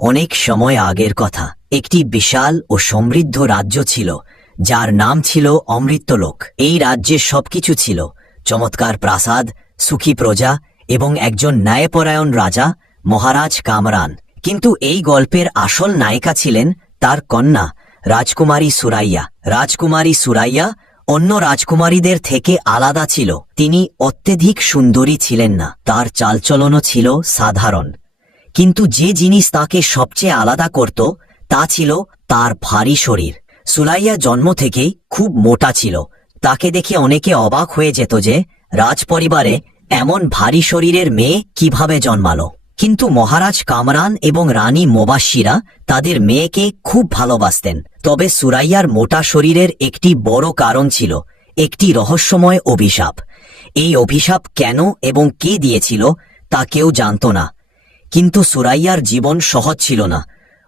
অনেক সময় আগের কথা। একটি বিশাল ও সমৃদ্ধ রাজ্য ছিল, যার নাম ছিল অমৃতলোক এই রাজ্যে সবকিছু ছিল। চমৎকার প্রাসাদ, সুখী প্রজা এবং একজন ন্যায়পরায়ণ রাজা, মহারাজ কামরান। কিন্তু এই গল্পের আসল নায়িকা ছিলেন তার কন্যা, রাজকুমারী সুরাইয়া। রাজকুমারী সুরাইয়া অন্য রাজকুমারীদের থেকে আলাদা ছিল। তিনি অত্যধিক সুন্দরী ছিলেন না। তার চালচলনও ছিল সাধারণ। কিন্তু যে জিনিস তাকে সবচেয়ে আলাদা করত, তা ছিল তার ভারী শরীর। সুলাইয়া জন্ম থেকেই খুব মোটা ছিল। তাকে দেখে অনেকে অবাক হয়ে যেত যে, রাজপরিবারে এমন ভারী শরীরের মেয়ে কীভাবে জন্মালো। কিন্তু মহারাজ কামরান এবং রানী মোবাশিরা তাদের মেয়েকে খুব ভালোবাসতেন। তবে সুরাইয়ার মোটা শরীরের একটি বড় কারণ ছিল, একটি রহস্যময় অভিশাপ। এই অভিশাপ কেন এবং কে দিয়েছিল, তা কেউ জানত না। কিন্তু সুরাইয়ার জীবন সহজ ছিল না।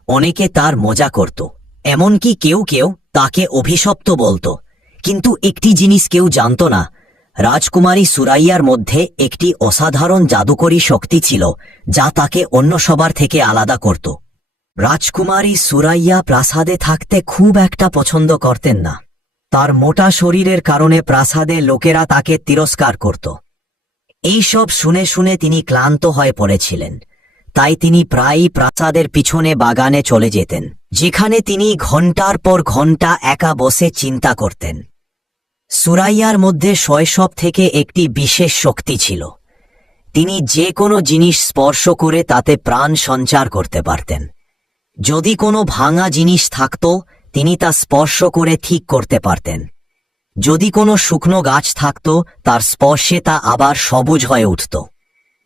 অনেকে তার মজা করত। এমনকি কেউ কেউ তাকে অভিশপ্ত বলতো। কিন্তু একটি জিনিস কেউ জানত না, রাজকুমারী সুরাইয়ার মধ্যে একটি অসাধারণ জাদুকরী শক্তি ছিল, যা তাকে অন্য সবার থেকে আলাদা করত। রাজকুমারী সুরাইয়া প্রাসাদে থাকতে খুব একটা পছন্দ করতেন না। তার মোটা শরীরের কারণে প্রাসাদে লোকেরা তাকে তিরস্কার করত। এইসব শুনে শুনে তিনি ক্লান্ত হয়ে পড়েছিলেন। তাই তিনি প্রায়ই প্রাসাদের পিছনে বাগানে চলে যেতেন, যেখানে তিনি ঘণ্টার পর ঘণ্টা একা বসে চিন্তা করতেন। সুরাইয়ার মধ্যে শৈশব থেকে একটি বিশেষ শক্তি ছিল। তিনি যে কোনো জিনিস স্পর্শ করে তাতে প্রাণ সঞ্চার করতে পারতেন। যদি কোনো ভাঙা জিনিস থাকত, তিনি তা স্পর্শ করে ঠিক করতে পারতেন। যদি কোনো শুকনো গাছ থাকত, তার স্পর্শে তা আবার সবুজ হয়ে উঠত।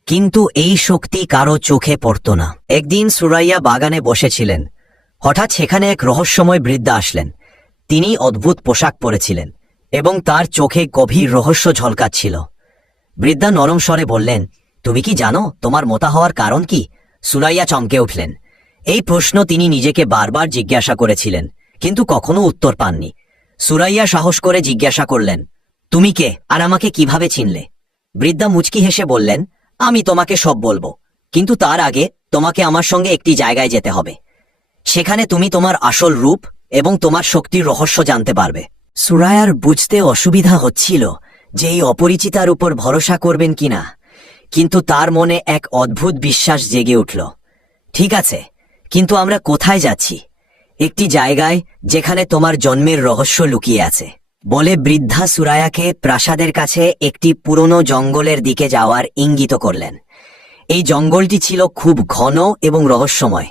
কিন্তু এই শক্তি কারও চোখে পড়ত না। একদিন সুরাইয়া বাগানে বসেছিলেন। হঠাৎ সেখানে এক রহস্যময় বৃদ্ধা আসলেন। তিনি অদ্ভুত পোশাক পরেছিলেন এবং তার চোখে গভীর রহস্য ঝলকাচ্ছিল। বৃদ্ধা নরম স্বরে বললেন, তুমি কি জানো তোমার মোতা হওয়ার কারণ কি? সুরাইয়া চমকে উঠলেন। এই প্রশ্ন তিনি নিজেকে বারবার জিজ্ঞাসা করেছিলেন, কিন্তু কখনো উত্তর পাননি। সুরাইয়া সাহস করে জিজ্ঞাসা করলেন, তুমি কে? আর আমাকে কীভাবে চিনলে? বৃদ্ধা মুচকি হেসে বললেন আমি তোমাকে সব বলব, কিন্তু তার আগে তোমাকে আমার সঙ্গে একটি জায়গায় যেতে হবে। সেখানে তুমি তোমার আসল রূপ এবং তোমার শক্তির রহস্য জানতে পারবে। সুরায়ার বুঝতে অসুবিধা হচ্ছিল যে এই অপরিচিতার উপর ভরসা করবেন কিনা, কিন্তু তার মনে এক অদ্ভুত বিশ্বাস জেগে উঠল। ঠিক আছে, কিন্তু আমরা কোথায় যাচ্ছি? একটি জায়গায় যেখানে তোমার জন্মের রহস্য লুকিয়ে আছে। বলে বৃদ্ধা সুরায়াকে প্রাসাদের কাছে একটি পুরনো জঙ্গলের দিকে যাওয়ার ইঙ্গিত করলেন। এই জঙ্গলটি ছিল খুব ঘন এবং রহস্যময়।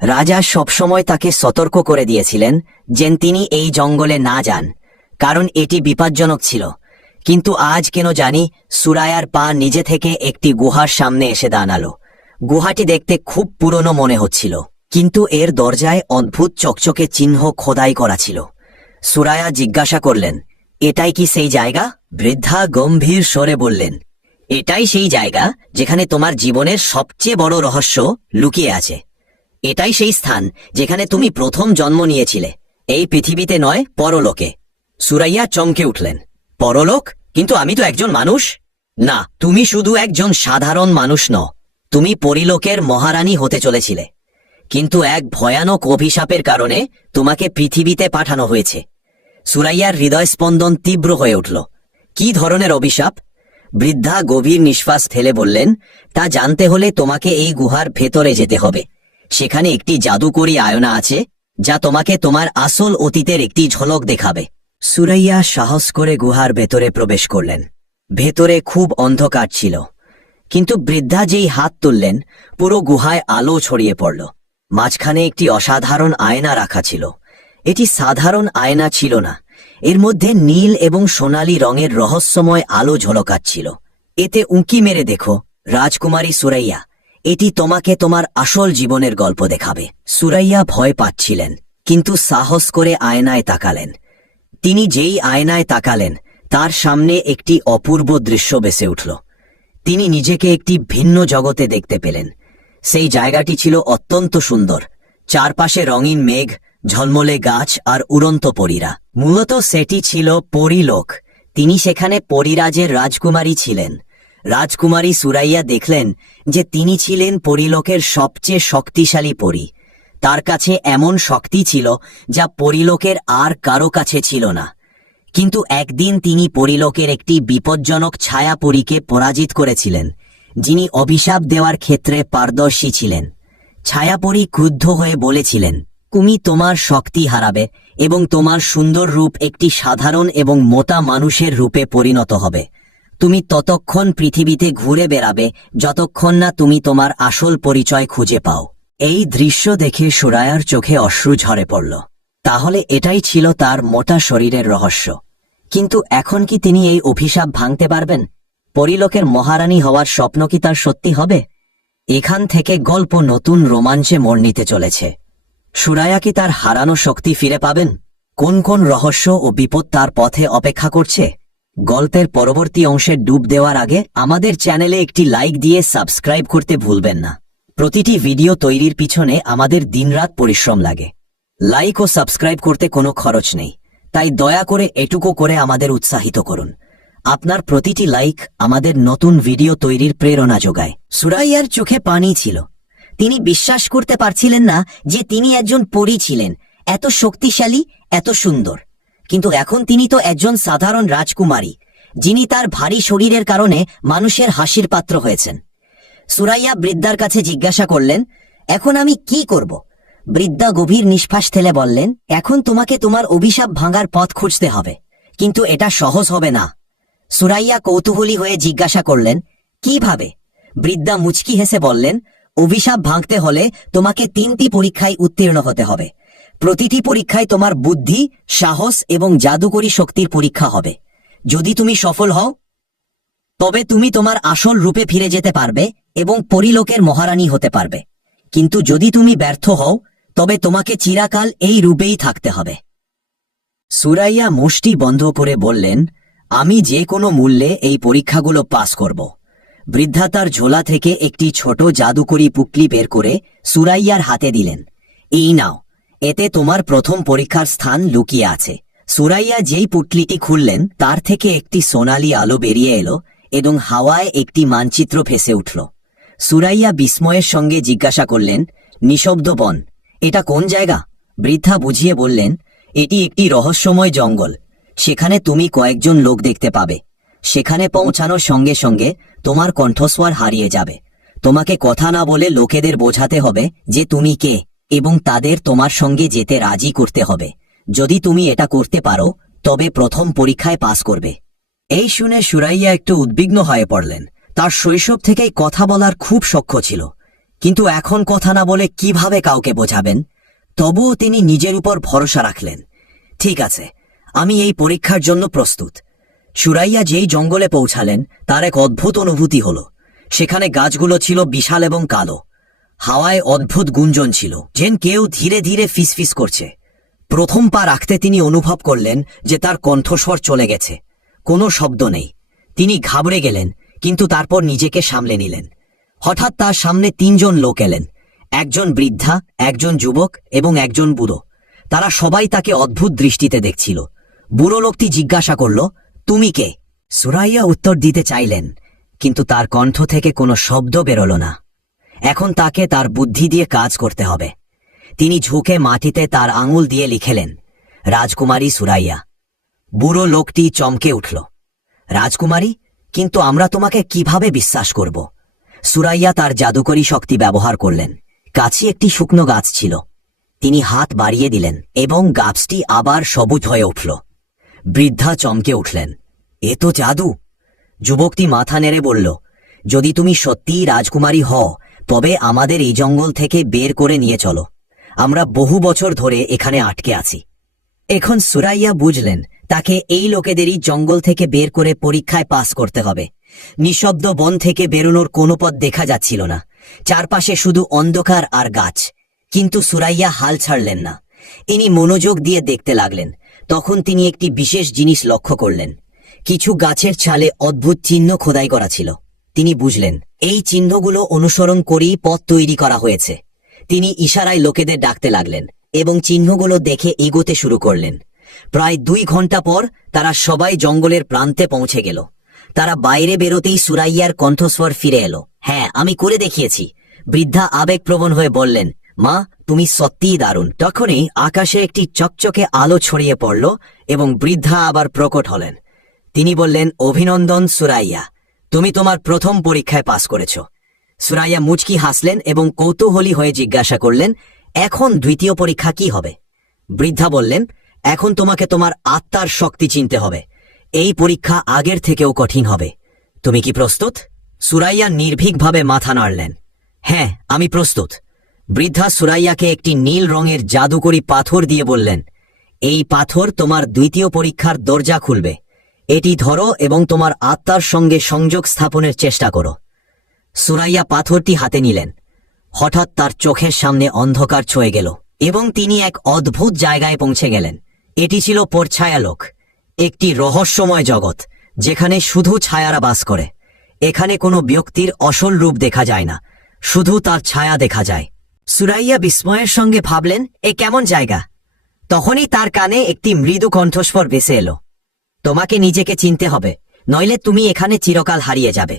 রাজা সবসময় তাকে সতর্ক করে দিয়েছিলেন যেন তিনি এই জঙ্গলে না যান, কারণ এটি বিপজ্জনক ছিল। কিন্তু আজ কেন জানি সুরায়ার পা নিজে থেকে একটি গুহার সামনে এসে দাঁড়াল। গুহাটি দেখতে খুব পুরনো মনে হচ্ছিল, কিন্তু এর দরজায় অদ্ভুত চকচকে চিহ্ন খোদাই করা ছিল। সুরায়া জিজ্ঞাসা করলেন, এটাই কি সেই জায়গা? বৃদ্ধা গম্ভীর স্বরে বললেন, এটাই সেই জায়গা যেখানে তোমার জীবনের সবচেয়ে বড় রহস্য লুকিয়ে আছে। এটাই সেই স্থান যেখানে তুমি প্রথম জন্ম নিয়েছিলে। এই পৃথিবীতে নয়, পরলোকে। সুরাইয়া চমকে উঠলেন, পরলোক? কিন্তু আমি তো একজন মানুষ? না, তুমি শুধু একজন সাধারণ মানুষ ন তুমি পরিলোকের মহারানী হতে চলেছিলে। কিন্তু এক ভয়ানক অভিশাপের কারণে তোমাকে পৃথিবীতে পাঠানো হয়েছে। সুরাইয়ার হৃদয় স্পন্দন তীব্র হয়ে উঠল। কি ধরনের অভিশাপ? বৃদ্ধা গভীর নিঃশ্বাস ফেলে বললেন, তা জানতে হলে তোমাকে এই গুহার ভেতরে যেতে হবে। সেখানে একটি জাদুকরী আয়না আছে, যা তোমাকে তোমার আসল অতীতের একটি ঝলক দেখাবে। সুরাইয়া সাহস করে গুহার ভেতরে প্রবেশ করলেন। ভেতরে খুব অন্ধকার ছিল। কিন্তু বৃদ্ধা যেই হাত তুললেন, পুরো গুহায় আলো ছড়িয়ে পড়ল। মাঝখানে একটি অসাধারণ আয়না রাখা ছিল। এটি সাধারণ আয়না ছিল না। এর মধ্যে নীল এবং সোনালী রঙের রহস্যময় আলো ঝলকাচ্ছিল। এতে উঁকি মেরে দেখো, রাজকুমারী সুরাইয়া, এটি তোমাকে তোমার আসল জীবনের গল্প দেখাবে। সুরাইয়া ভয় পাচ্ছিলেন, কিন্তু সাহস করে আয়নায় তাকালেন। তিনি যেই আয়নায় তাকালেন, তার সামনে একটি অপূর্ব দৃশ্য বেসে উঠল। তিনি নিজেকে একটি ভিন্ন জগতে দেখতে পেলেন। সেই জায়গাটি ছিল অত্যন্ত সুন্দর, চারপাশে রঙিন মেঘ ঝলমলে গাছ আর উড়ন্ত পরীরা। মূলত সেটি ছিল পরিলোক। তিনি সেখানে পরিরাজের রাজকুমারী ছিলেন। রাজকুমারী সুরাইয়া দেখলেন যে তিনি ছিলেন পরিলোকের সবচেয়ে শক্তিশালী পরী। তার কাছে এমন শক্তি ছিল যা পরিলোকের আর কারও কাছে ছিল না। কিন্তু একদিন তিনি পরিলোকের একটি বিপজ্জনক ছায়াপরীকে পরাজিত করেছিলেন, যিনি অভিশাপ দেওয়ার ক্ষেত্রে পারদর্শী ছিলেন। ছায়াপরী ক্রুদ্ধ হয়ে বলেছিলেন তুমি তোমার শক্তি হারাবে এবং তোমার সুন্দর রূপ একটি সাধারণ এবং মোটা মানুষের রূপে পরিণত হবে। তুমি ততক্ষণ পৃথিবীতে ঘুরে বেড়াবে যতক্ষণ না তুমি তোমার আসল পরিচয় খুঁজে পাও। এই দৃশ্য দেখে সুরায়ার চোখে অশ্রু ঝরে পড়ল। তাহলে এটাই ছিল তার মোটা শরীরের রহস্য। কিন্তু এখন কি তিনি এই অভিশাপ ভাঙতে পারবেন? পরিলোকের মহারানী হওয়ার স্বপ্ন কি তার সত্যি হবে? এখান থেকে গল্প নতুন রোমাঞ্চে মোড় নিতে চলেছে। সুরায়া কি তার হারানো শক্তি ফিরে পাবেন? কোন কোন রহস্য ও বিপদ তার পথে অপেক্ষা করছে? গল্পের পরবর্তী অংশে ডুব দেওয়ার আগে আমাদের চ্যানেলে একটি লাইক দিয়ে সাবস্ক্রাইব করতে ভুলবেন না। প্রতিটি ভিডিও তৈরির পিছনে আমাদের দিনরাত পরিশ্রম লাগে। লাইক ও সাবস্ক্রাইব করতে কোনো খরচ নেই। তাই দয়া করে এটুকু করে আমাদের উৎসাহিত করুন। আপনার প্রতিটি লাইক আমাদের নতুন ভিডিও তৈরির প্রেরণা যোগায়। সুরাইয়ার চোখে পানি ছিল। তিনি বিশ্বাস করতে পারছিলেন না যে তিনি একজন পরী ছিলেন। এত শক্তিশালী, এত সুন্দর। কিন্তু এখন তিনি তো একজন সাধারণ রাজকুমারী, যিনি তার ভারী শরীরের কারণে মানুষের হাসির পাত্র হয়েছেন। সুরাইয়া বৃদ্ধার কাছে জিজ্ঞাসা করলেন, এখন আমি কি করব? বৃদ্ধা গভীর নিঃশ্বাস ঠেলে বললেন, এখন তোমাকে তোমার অভিশাপ ভাঙার পথ খুঁজতে হবে, কিন্তু এটা সহজ হবে না। সুরাইয়া কৌতূহলী হয়ে জিজ্ঞাসা করলেন, কীভাবে? বৃদ্ধা মুচকি হেসে বললেন অভিশাপ ভাঙতে হলে তোমাকে তিনটি পরীক্ষায় উত্তীর্ণ হতে হবে। প্রতিটি পরীক্ষায় তোমার বুদ্ধি, সাহস এবং জাদুকরী শক্তির পরীক্ষা হবে। যদি তুমি সফল হও, তবে তুমি তোমার আসল রূপে ফিরে যেতে পারবে এবং পরিলোকের মহারানী হতে পারবে। কিন্তু যদি তুমি ব্যর্থ হও, তবে তোমাকে চিরাকাল এই রূপেই থাকতে হবে। সুরাইয়া মুষ্টি বন্ধ করে বললেন, আমি যে কোনো মূল্যে এই পরীক্ষাগুলো পাস করব। বৃদ্ধা তার ঝোলা থেকে একটি ছোট জাদুকরি পুকলি বের করে সুরাইয়ার হাতে দিলেন। এই নাও, এতে তোমার প্রথম পরীক্ষার স্থান লুকিয়ে আছে। সুরাইয়া যেই পুটলিটি খুললেন, তার থেকে একটি সোনালি আলো বেরিয়ে এলো এবং হাওয়ায় একটি মানচিত্র ভেসে উঠল। সুরাইয়া বিস্ময়ের সঙ্গে জিজ্ঞাসা করলেন, নিঃশব্দ বন, এটা কোন জায়গা? বৃদ্ধা বুঝিয়ে বললেন, এটি একটি রহস্যময় জঙ্গল। সেখানে তুমি কয়েকজন লোক দেখতে পাবে। সেখানে পৌঁছানোর সঙ্গে সঙ্গে তোমার কণ্ঠস্বর হারিয়ে যাবে। তোমাকে কথা না বলে লোকেদের বোঝাতে হবে যে তুমি কে এবং তাদের তোমার সঙ্গে যেতে রাজি করতে হবে। যদি তুমি এটা করতে পারো, তবে প্রথম পরীক্ষায় পাস করবে। এই শুনে সুরাইয়া একটু উদ্বিগ্ন হয়ে পড়লেন। তার শৈশব থেকেই কথা বলার খুব সখ্য ছিল। কিন্তু এখন কথা না বলে কীভাবে কাউকে বোঝাবেন? তবুও তিনি নিজের উপর ভরসা রাখলেন। ঠিক আছে, আমি এই পরীক্ষার জন্য প্রস্তুত। সুরাইয়া যেই জঙ্গলে পৌঁছালেন, তার এক অদ্ভুত অনুভূতি হল। সেখানে গাছগুলো ছিল বিশাল এবং কালো। হাওয়ায় অদ্ভুত গুঞ্জন ছিল, যেন কেউ ধীরে ধীরে ফিসফিস করছে। প্রথম পা রাখতে তিনি অনুভব করলেন যে তার কণ্ঠস্বর চলে গেছে। কোনো শব্দ নেই। তিনি ঘাবড়ে গেলেন, কিন্তু তারপর নিজেকে সামলে নিলেন। হঠাৎ তার সামনে তিনজন লোক এলেন। একজন বৃদ্ধা, একজন যুবক এবং একজন বুড়ো। তারা সবাই তাকে অদ্ভুত দৃষ্টিতে দেখছিল। বুড়ো লোকটি জিজ্ঞাসা করল তুমি কে? সুরাইয়া উত্তর দিতে চাইলেন, কিন্তু তার কণ্ঠ থেকে কোনো শব্দ বেরোল না। এখন তাকে তার বুদ্ধি দিয়ে কাজ করতে হবে। তিনি ঝুঁকে মাটিতে তার আঙুল দিয়ে লিখেলেন, রাজকুমারী সুরাইয়া, বুড়ো লোকটি চমকে উঠল। রাজকুমারী, কিন্তু আমরা তোমাকে কীভাবে বিশ্বাস করব? সুরাইয়া তার জাদুকরী শক্তি ব্যবহার করলেন। কাছে একটি শুকনো গাছ ছিল। তিনি হাত বাড়িয়ে দিলেন এবং গাছটি আবার সবুজ হয়ে উঠল। বৃদ্ধা চমকে উঠলেন। এ তো জাদু! যুবকটি মাথা নেড়ে বলল, যদি তুমি সত্যিই রাজকুমারী হও, তবে আমাদের এই জঙ্গল থেকে বের করে নিয়ে চলো। আমরা বহু বছর ধরে এখানে আটকে আছি। এখন সুরাইয়া বুঝলেন, তাকে এই লোকেদেরই জঙ্গল থেকে বের করে পরীক্ষায় পাস করতে হবে। নিঃশব্দ বন থেকে বেরোনোর কোনো পথ দেখা যাচ্ছিল না। চারপাশে শুধু অন্ধকার আর গাছ। কিন্তু সুরাইয়া হাল ছাড়লেন না। ইনি মনোযোগ দিয়ে দেখতে লাগলেন। তখন তিনি একটি বিশেষ জিনিস লক্ষ্য করলেন। কিছু গাছের ছালে অদ্ভুত চিহ্ন খোদাই করা ছিল। তিনি বুঝলেন, এই চিহ্নগুলো অনুসরণ করেই পথ তৈরি করা হয়েছে। তিনি ইশারায় লোকেদের ডাকতে লাগলেন এবং চিহ্নগুলো দেখে এগোতে শুরু করলেন। প্রায় দুই ঘণ্টা পর তারা সবাই জঙ্গলের প্রান্তে পৌঁছে গেল। তারা বাইরে বেরোতেই সুরাইয়ার কণ্ঠস্বর ফিরে এলো। হ্যাঁ আমি করে দেখিয়েছি। বৃদ্ধা আবেগপ্রবণ হয়ে বললেন, মা তুমি সত্যিই দারুণ। তখনই আকাশে একটি চকচকে আলো ছড়িয়ে পড়ল এবং বৃদ্ধা আবার প্রকট হলেন। তিনি বললেন, অভিনন্দন সুরাইয়া, তুমি তোমার প্রথম পরীক্ষায় পাস করেছ সুরাইয়া মুচকি হাসলেন এবং কৌতূহলী হয়ে জিজ্ঞাসা করলেন, এখন দ্বিতীয় পরীক্ষা কি হবে বৃদ্ধা বললেন, এখন তোমাকে তোমার আত্মার শক্তি চিনতে হবে। এই পরীক্ষা আগের থেকেও কঠিন হবে। তুমি কি প্রস্তুত সুরাইয়া নির্ভীকভাবে মাথা নাড়লেন হ্যাঁ আমি প্রস্তুত। বৃদ্ধা সুরাইয়াকে একটি নীল রঙের জাদুকরি পাথর দিয়ে বললেন, এই পাথর তোমার দ্বিতীয় পরীক্ষার দরজা খুলবে। এটি ধরো এবং তোমার আত্মার সঙ্গে সংযোগ স্থাপনের চেষ্টা করো। সুরাইয়া পাথরটি হাতে নিলেন। হঠাৎ তার চোখের সামনে অন্ধকার ছয়ে গেল এবং তিনি এক অদ্ভুত জায়গায় পৌঁছে গেলেন। এটি ছিল পরছায়ালোক একটি রহস্যময় জগৎ, যেখানে শুধু ছায়ারা বাস করে। এখানে কোনো ব্যক্তির অসল রূপ দেখা যায় না, শুধু তার ছায়া দেখা যায়। সুরাইয়া বিস্ময়ের সঙ্গে ভাবলেন, এ কেমন জায়গা? তখনই তার কানে একটি মৃদু কণ্ঠস্বর ভেসে এলো। তোমাকে নিজেকে চিনতে হবে, নইলে তুমি এখানে চিরকাল হারিয়ে যাবে।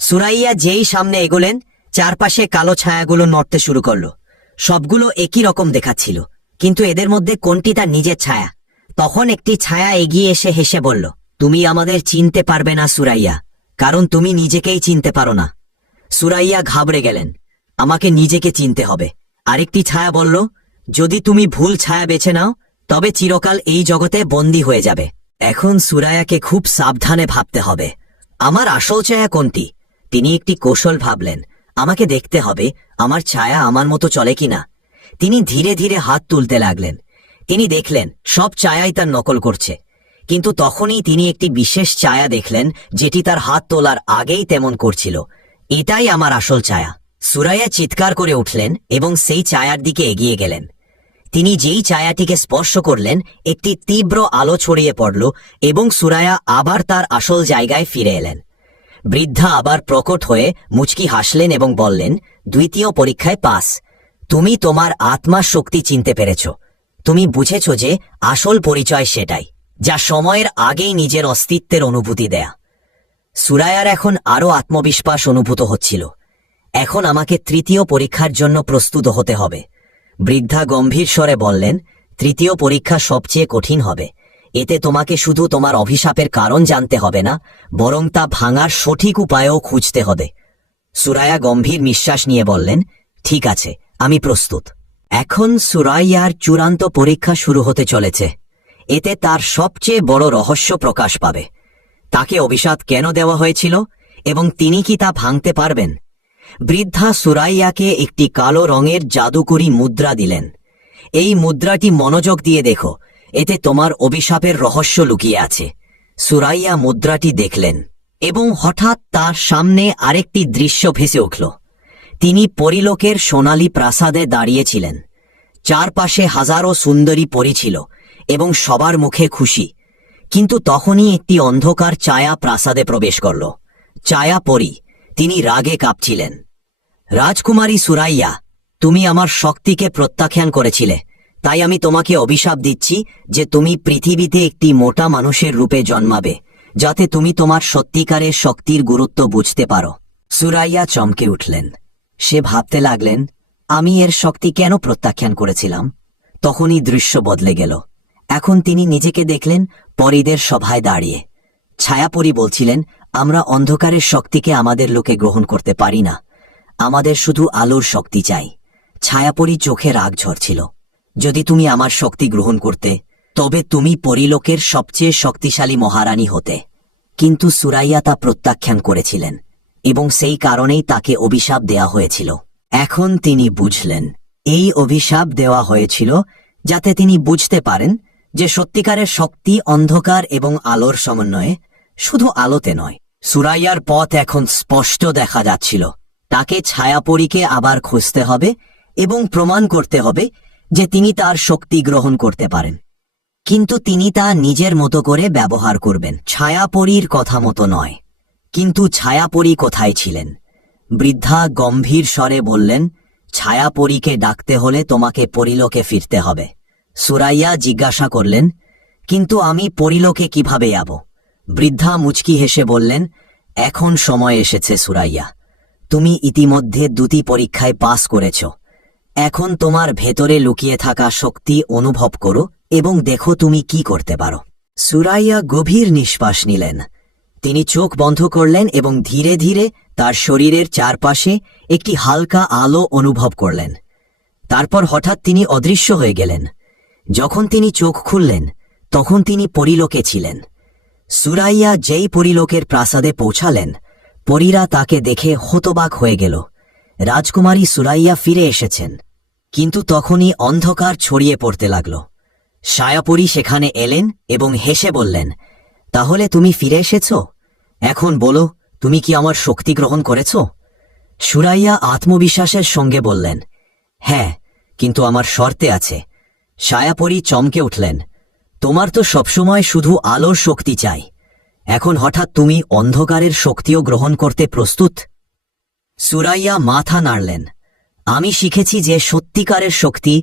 সুরাইয়া যেই সামনে এগোলেন, চারপাশে কালো ছায়াগুলো নড়তে শুরু করল। সবগুলো একই রকম দেখাচ্ছিল, কিন্তু এদের মধ্যে কোনটি তার নিজের ছায়া? তখন একটি ছায়া এগিয়ে এসে হেসে বলল, তুমি আমাদের চিনতে পারবে না সুরাইয়া, কারণ তুমি নিজেকেই চিনতে পারো না। সুরাইয়া ঘাবড়ে গেলেন। আমাকে নিজেকে চিনতে হবে। আরেকটি ছায়া বলল, যদি তুমি ভুল ছায়া বেছে নাও, তবে চিরকাল এই জগতে বন্দী হয়ে যাবে। এখন সুরায়াকে খুব সাবধানে ভাবতে হবে। আমার আসল ছায়া কোনটি? তিনি একটি কৌশল ভাবলেন। আমাকে দেখতে হবে, আমার ছায়া আমার মতো চলে কিনা। তিনি ধীরে ধীরে হাত তুলতে লাগলেন। তিনি দেখলেন, সব ছায়াই তার নকল করছে। কিন্তু তখনই তিনি একটি বিশেষ ছায়া দেখলেন, যেটি তার হাত তোলার আগেই তেমন করছিল। এটাই আমার আসল ছায়া। সুরাইয়া চিৎকার করে উঠলেন এবং সেই ছায়ার দিকে এগিয়ে গেলেন। তিনি যেই ছায়াটিকে স্পর্শ করলেন, একটি তীব্র আলো ছড়িয়ে পড়ল এবং সুরায়া আবার তার আসল জায়গায় ফিরে এলেন। বৃদ্ধা আবার প্রকট হয়ে মুচকি হাসলেন এবং বললেন, দ্বিতীয় পরীক্ষায় পাস। তুমি তোমার আত্মার শক্তি চিনতে পেরেছ। তুমি বুঝেছ যে আসল পরিচয় সেটাই, যা সময়ের আগেই নিজের অস্তিত্বের অনুভূতি দেয়া। সুরায়ার এখন আরও আত্মবিশ্বাস অনুভূত হচ্ছিল। এখন আমাকে তৃতীয় পরীক্ষার জন্য প্রস্তুত হতে হবে। বৃদ্ধা গম্ভীর স্বরে বললেন, তৃতীয় পরীক্ষা সবচেয়ে কঠিন হবে। এতে তোমাকে শুধু তোমার অভিশাপের কারণ জানতে হবে না, বরং তা ভাঙার সঠিক উপায়ও খুঁজতে হবে। সুরায়া গম্ভীর নিঃশ্বাস নিয়ে বললেন, ঠিক আছে, আমি প্রস্তুত। এখন সুরাইয়ার চূড়ান্ত পরীক্ষা শুরু হতে চলেছে। এতে তার সবচেয়ে বড় রহস্য প্রকাশ পাবে। তাকে অভিশাপ কেন দেওয়া হয়েছিল এবং তিনি কি তা ভাঙতে পারবেন? বৃদ্ধা সুরাইয়াকে একটি কালো রঙের জাদুকরি মুদ্রা দিলেন। এই মুদ্রাটি মনোযোগ দিয়ে দেখো, এতে তোমার অভিশাপের রহস্য লুকিয়ে আছে। সুরাইয়া মুদ্রাটি দেখলেন এবং হঠাৎ তার সামনে আরেকটি দৃশ্য ভেসে উঠল। তিনি পরিলোকের সোনালি প্রাসাদে দাঁড়িয়েছিলেন। চারপাশে হাজারো সুন্দরী পরি ছিল এবং সবার মুখে খুশি। কিন্তু তখনই একটি অন্ধকার চায়া প্রাসাদে প্রবেশ করল। চায়া পরি তিনি রাগে কাঁপছিলেন। রাজকুমারী সুরাইয়া, তুমি আমার শক্তিকে প্রত্যাখ্যান করেছিলে। তাই আমি তোমাকে অভিশাপ দিচ্ছি যে তুমি পৃথিবীতে একটি মোটা মানুষের রূপে জন্মাবে, যাতে তুমি তোমার সত্যিকারের শক্তির গুরুত্ব বুঝতে পারো। সুরাইয়া চমকে উঠলেন। সে ভাবতে লাগলেন, আমি এর শক্তি কেন প্রত্যাখ্যান করেছিলাম? তখনই দৃশ্য বদলে গেল। এখন তিনি নিজেকে দেখলেন, পরিদের সভায় দাঁড়িয়ে। ছায়াপরি বলছিলেন, আমরা অন্ধকারের শক্তিকে আমাদের লোকে গ্রহণ করতে পারি না। আমাদের শুধু আলোর শক্তি চাই। ছায়াপরি চোখে রাগ ঝরছিল। যদি তুমি আমার শক্তি গ্রহণ করতে, তবে তুমি পরিলোকের সবচেয়ে শক্তিশালী মহারানী হতে। কিন্তু সুরাইয়া তা প্রত্যাখ্যান করেছিলেন এবং সেই কারণেই তাকে অভিশাপ দেয়া হয়েছিল। এখন তিনি বুঝলেন, এই অভিশাপ দেওয়া হয়েছিল যাতে তিনি বুঝতে পারেন যে সত্যিকারের শক্তি অন্ধকার এবং আলোর সমন্বয়ে শুধু আলোতে নয়। সুরাইয়ার পথ এখন স্পষ্ট দেখা যাচ্ছিল। তাকে ছায়াপরীকে আবার খুঁজতে হবে এবং প্রমাণ করতে হবে যে তিনি তার শক্তি গ্রহণ করতে পারেন। কিন্তু তিনি তা নিজের মতো করে ব্যবহার করবেন। ছায়াপরীর কথা মতো নয়। কিন্তু ছায়াপরী কোথায় ছিলেন? বৃদ্ধা গম্ভীর স্বরে বললেন, ছায়াপরীকে ডাকতে হলে তোমাকে পরিলোকে ফিরতে হবে। সুরাইয়া জিজ্ঞাসা করলেন, কিন্তু আমি পরিলোকে কীভাবে যাব? বৃদ্ধা মুচকি হেসে বললেন, এখন সময় এসেছে সুরাইয়া। তুমি ইতিমধ্যে দুটি পরীক্ষায় পাস করেছ। এখন তোমার ভেতরে লুকিয়ে থাকা শক্তি অনুভব করো এবং দেখো তুমি কি করতে পারো। সুরাইয়া গভীর নিঃশ্বাস নিলেন। তিনি চোখ বন্ধ করলেন এবং ধীরে ধীরে তার শরীরের চারপাশে একটি হালকা আলো অনুভব করলেন। তারপর হঠাৎ তিনি অদৃশ্য হয়ে গেলেন। যখন তিনি চোখ খুললেন, তখন তিনি পরিলোকে ছিলেন। সুরাইয়া যেই পরিলোকের প্রাসাদে পৌঁছালেন, পরীরা তাকে দেখে হতবাক হয়ে গেল। রাজকুমারী সুরাইয়া ফিরে এসেছেন, কিন্তু তখনই অন্ধকার ছড়িয়ে পড়তে লাগল। সায়াপরি সেখানে এলেন এবং হেসে বললেন, তাহলে তুমি ফিরে এসেছ? এখন বলো, তুমি কি আমার শক্তি গ্রহণ করেছ? সুরাইয়া আত্মবিশ্বাসের সঙ্গে বললেন হ্যাঁ কিন্তু আমার শর্তে আছে। সায়াপরি চমকে উঠলেন তোমার তো সবসময় শুধু আলোর শক্তি চাই। এখন হঠাৎ তুমি অন্ধকারের শক্তিও গ্রহণ করতে প্রস্তুত? সুরাইয়া মাথা নাড়লেন। আমি শিখেছি যে সত্যিকারের শক্তি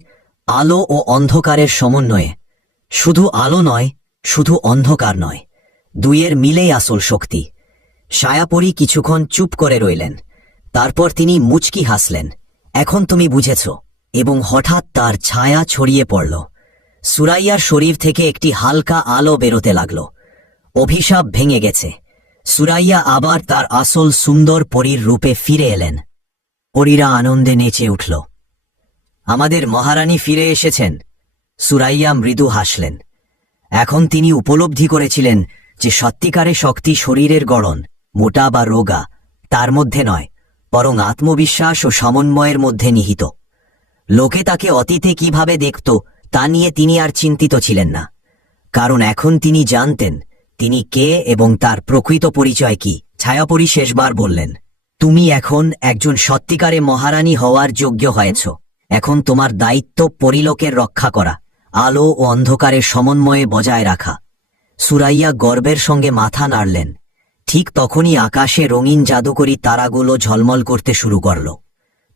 আলো ও অন্ধকারের সমন্বয়ে। শুধু আলো নয়, শুধু অন্ধকার নয়, দুইয়ের মিলেই আসল শক্তি। সায়াপরি কিছুক্ষণ চুপ করে রইলেন। তারপর তিনি মুচকি হাসলেন। এখন তুমি বুঝেছ, এবং হঠাৎ তার ছায়া ছড়িয়ে পড়ল। সুরাইয়ার শরীর থেকে একটি হালকা আলো বেরোতে লাগল। অভিশাপ ভেঙে গেছে। সুরাইয়া আবার তার আসল সুন্দর পরীর রূপে ফিরে এলেন। পরীরা আনন্দে নেচে উঠল। আমাদের মহারানী ফিরে এসেছেন। সুরাইয়া মৃদু হাসলেন। এখন তিনি উপলব্ধি করেছিলেন যে সত্যিকারে শক্তি শরীরের গড়ন, মোটা বা রোগা, তার মধ্যে নয়, বরং আত্মবিশ্বাস ও সমন্বয়ের মধ্যে নিহিত। লোকে তাকে অতীতে কীভাবে দেখত তা নিয়ে তিনি আর চিন্তিত ছিলেন না। কারণ এখন তিনি জানতেন, তিনি কে এবং তার প্রকৃত পরিচয় কি। ছায়াপরি শেষবার বললেন, তুমি এখন একজন সত্যিকারে মহারানী হওয়ার যোগ্য হয়েছ। এখন তোমার দায়িত্ব পরিলোকের রক্ষা করা, আলো ও অন্ধকারের সমন্বয়ে বজায় রাখা। সুরাইয়া গর্বের সঙ্গে মাথা নাড়লেন। ঠিক তখনই আকাশে রঙিন জাদুকরী তারাগুলো ঝলমল করতে শুরু করল।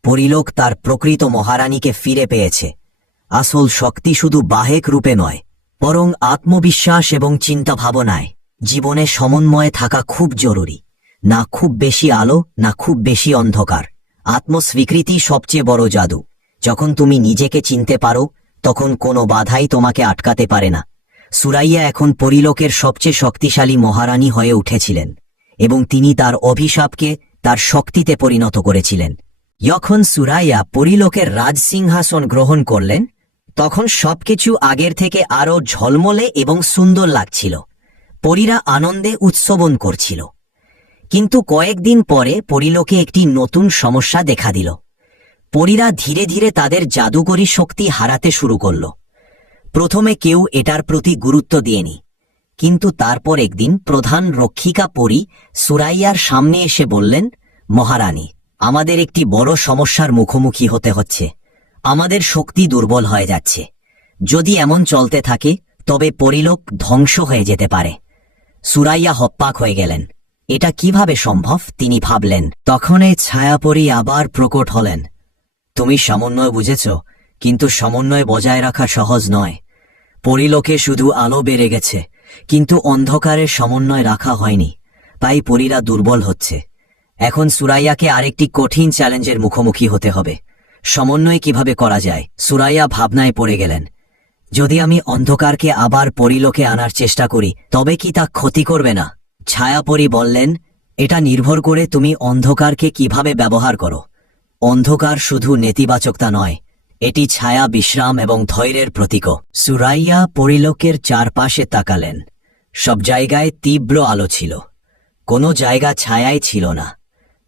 পরিলোক তার প্রকৃত মহারানীকে ফিরে পেয়েছে। আসল শক্তি শুধু বাহেক রূপে নয়, বরং আত্মবিশ্বাস এবং চিন্তা ভাবনায় জীবনে সমন্বয়ে থাকা খুব জরুরি, না খুব বেশি আলো, না খুব বেশি অন্ধকার। আত্মস্বীকৃতি সবচেয়ে বড় জাদু। যখন তুমি নিজেকে চিনতে পারো, তখন কোনো বাধাই তোমাকে আটকাতে পারে না। সুরাইয়া এখন পরিলোকের সবচেয়ে শক্তিশালী মহারানী হয়ে উঠেছিলেন, এবং তিনি তার অভিশাপকে তার শক্তিতে পরিণত করেছিলেন। যখন সুরাইয়া পরিলোকের রাজসিংহাসন গ্রহণ করলেন তখন সবকিছু আগের থেকে আরও ঝলমলে এবং সুন্দর লাগছিল। পরীরা আনন্দে উৎসবন করছিল। কিন্তু কয়েকদিন পরে পরিলোকে একটি নতুন সমস্যা দেখা দিল। পরীরা ধীরে ধীরে তাদের জাদুকরী শক্তি হারাতে শুরু করল। প্রথমে কেউ এটার প্রতি গুরুত্ব দিয়েনি। কিন্তু তারপর একদিন প্রধান রক্ষিকা পরী সুরাইয়ার সামনে এসে বললেন, মহারানী, আমাদের একটি বড় সমস্যার মুখোমুখি হতে হচ্ছে। আমাদের শক্তি দুর্বল হয়ে যাচ্ছে। যদি এমন চলতে থাকে, তবে পরিলোক ধ্বংস হয়ে যেতে পারে। সুরাইয়া হপ্পাক হয়ে গেলেন। এটা কীভাবে সম্ভব? তিনি ভাবলেন। তখন এই ছায়াপরি আবার প্রকট হলেন। তুমি সমন্বয় বুঝেছ, কিন্তু সমন্বয় বজায় রাখা সহজ নয়। পরিলোকে শুধু আলো বেড়ে গেছে, কিন্তু অন্ধকারের সমন্বয় রাখা হয়নি। তাই পরীরা দুর্বল হচ্ছে। এখন সুরাইয়াকে আরেকটি কঠিন চ্যালেঞ্জের মুখোমুখি হতে হবে। সমন্বয় কীভাবে করা যায়, সুরাইয়া ভাবনায় পড়ে গেলেন। যদি আমি অন্ধকারকে আবার পরিলোকে আনার চেষ্টা করি, তবে কি তা ক্ষতি করবে না? ছায়াপরি বললেন, এটা নির্ভর করে তুমি অন্ধকারকে কীভাবে ব্যবহার করো। অন্ধকার শুধু নেতিবাচকতা নয়, এটি ছায়া, বিশ্রাম এবং ধৈর্যের প্রতীক সুরাইয়া পরিলোকের চারপাশে তাকালেন। সব জায়গায় তীব্র আলো ছিল। কোনো জায়গা ছায়াই ছিল না।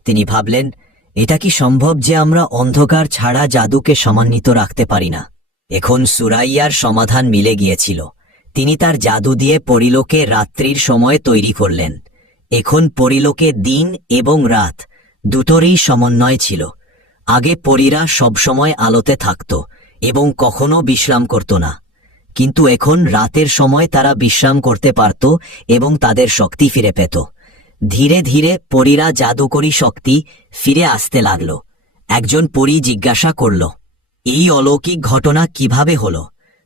তিনি ভাবলেন এটা কি সম্ভব যে আমরা অন্ধকার ছাড়া জাদুকে সমান্বিত রাখতে পারি না? এখন সুরাইয়ার সমাধান মিলে গিয়েছিল। তিনি তার জাদু দিয়ে পরিলোকে রাত্রির সময় তৈরি করলেন। এখন পরিলোকে দিন এবং রাত দুটোরই সমন্বয় ছিল। আগে পরীরা সবসময় আলোতে থাকত এবং কখনো বিশ্রাম করত না। কিন্তু এখন রাতের সময় তারা বিশ্রাম করতে পারত এবং তাদের শক্তি ফিরে পেত। ধীরে ধীরে পরীরা জাদুকরী শক্তি ফিরে আসতে লাগল। একজন পরী জিজ্ঞাসা করল, এই অলৌকিক ঘটনা কীভাবে হল?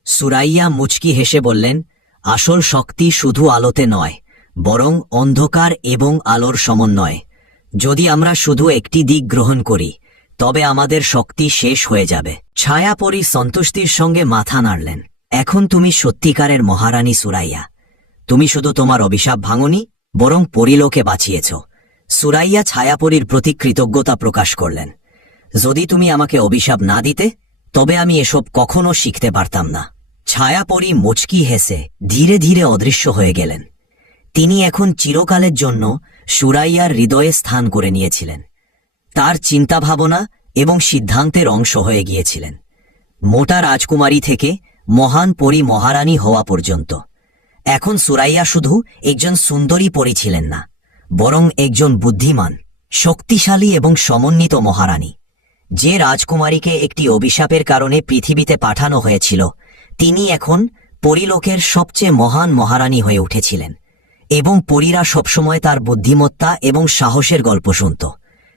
সুরাইয়া মুচকি হেসে বললেন, আসল শক্তি শুধু আলোতে নয়, বরং অন্ধকার এবং আলোর সমন্বয়। যদি আমরা শুধু একটি দিক গ্রহণ করি, তবে আমাদের শক্তি শেষ হয়ে যাবে। ছায়াপরি সন্তুষ্টির সঙ্গে মাথা নাড়লেন, এখন তুমি সত্যিকারের মহারানী সুরাইয়া। তুমি শুধু তোমার অভিশাপ ভাঙনি বরং পরিলোকে বাঁচিয়েছ। সুরাইয়া ছায়াপরীর প্রতি কৃতজ্ঞতা প্রকাশ করলেন। যদি তুমি আমাকে অভিশাপ না দিতে, তবে আমি এসব কখনো শিখতে পারতাম না। ছায়াপরী মুচকি হেসে ধীরে ধীরে অদৃশ্য হয়ে গেলেন। তিনি এখন চিরকালের জন্য সুরাইয়ার হৃদয়ে স্থান করে নিয়েছিলেন। তার চিন্তাভাবনা এবং সিদ্ধান্তের অংশ হয়ে গিয়েছিলেন। মোটা রাজকুমারী থেকে মহান পরী মহারানী হওয়া পর্যন্ত। এখন সুরাইয়া শুধু একজন সুন্দরী পরী ছিলেন না, বরং একজন বুদ্ধিমান, শক্তিশালী এবং সমন্বিত মহারানী। যে রাজকুমারীকে একটি অভিশাপের কারণে পৃথিবীতে পাঠানো হয়েছিল, তিনি এখন পরিলোকের সবচেয়ে মহান মহারানী হয়ে উঠেছিলেন, এবং পরীরা সবসময় তার বুদ্ধিমত্তা এবং সাহসের গল্প শুনত।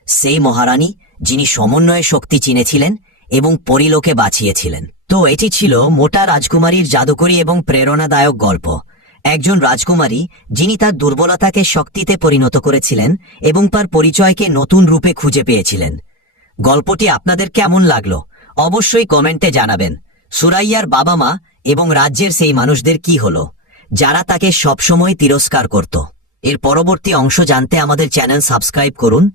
সেই মহারানী, যিনি সমন্বয়ে শক্তি চিনেছিলেন এবং পরিলোকে বাঁচিয়েছিলেন। তো এটি ছিল মোটা রাজকুমারীর জাদুকরী এবং প্রেরণাদায়ক গল্প। একজন রাজকুমারী যিনি তার দুর্বলতাকে শক্তিতে পরিণত করেছিলেন এবং তার পরিচয়কে নতুন রূপে খুঁজে পেয়েছিলেন। গল্পটি আপনাদের কেমন লাগল অবশ্যই কমেন্টে জানাবেন। সুরাইয়ার বাবা মা এবং রাজ্যের সেই মানুষদের কি হলো? যারা তাকে সবসময় তিরস্কার করত। এর পরবর্তী অংশ জানতে আমাদের চ্যানেল সাবস্ক্রাইব করুন।